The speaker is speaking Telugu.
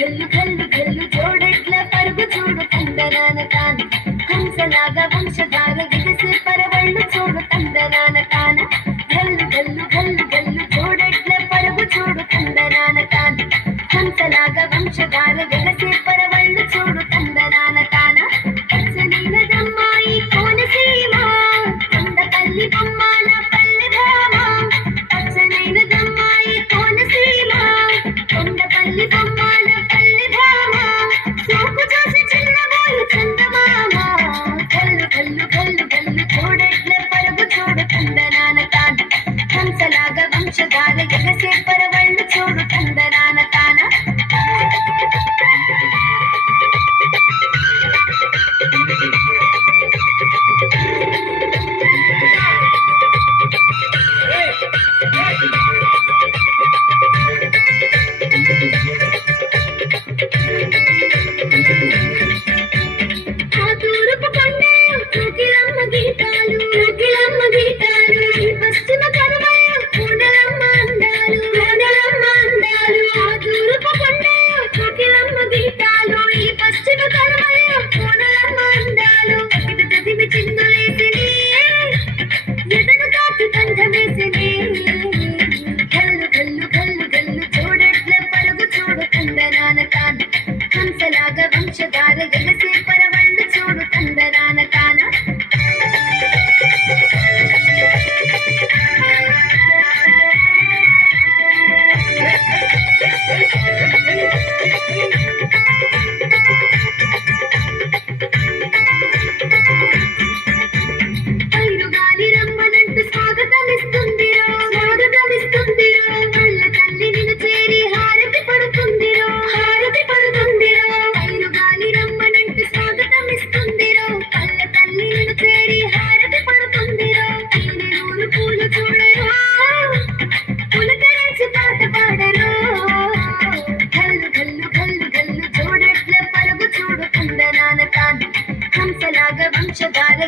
ఘల్లు ఘల్లు ఘల్లు జోడెట్ల పరుగు చూడు తందనాన తాన హంసలాగా వంశధార విగసే పరవళ్ళు చూడు తందనాన తాన ఘల్లు ఘల్లు ఘల్లు ఘల్లు జోడెట్ల పరుగు చూడు తందనాన తాన హంసలాగా వంశధార విగసే పరవళ్ళు చూడు తందనాన తాన పచ్చనీలదమ్మాయి కోనసీమ కొండపల్లి బొమ్మాల పల్లె భామ పచ్చనైనదమ్మాయి కోనసీమ కొండపల్లి బొమ్మాల పల్లె భామ సోకు చూసి చిన్నవాళ్ళు చందమామ కల్లు కల్లు కల్లు కల్లు చూడట్ల పరుగు చూడు తందనాన తాన హంసలాగా వంశధార ఎగసే పరవళ్ళు చూడు తందనాన తాన హంసలాగా వంశధార ఎగసే పరవళ్ళు చూడు తందనాన తాన పైరుగాలి రమ్మనంటూ స్వాగతమిస్తుందిరో స్వాగతమిస్తుందిరో కళ్ళ తల్లి నిన్ను చేరి హారతి పడుతుందిరో హారతి పడుతుందిరో పైరుగాలి రమ్మనంటూ స్వాగతమిస్తుందిరో కళ్ళ తల్లి నిన్ను చేరి హారతి పడుతుందిరో నూరు పూలు చూడరో పులకరించి పాట పాడరో కల్లు కల్లు కల్లు కల్లు చూడట్ల పరుగు చూడు తందనాన తాన హంసలాగా వంశధార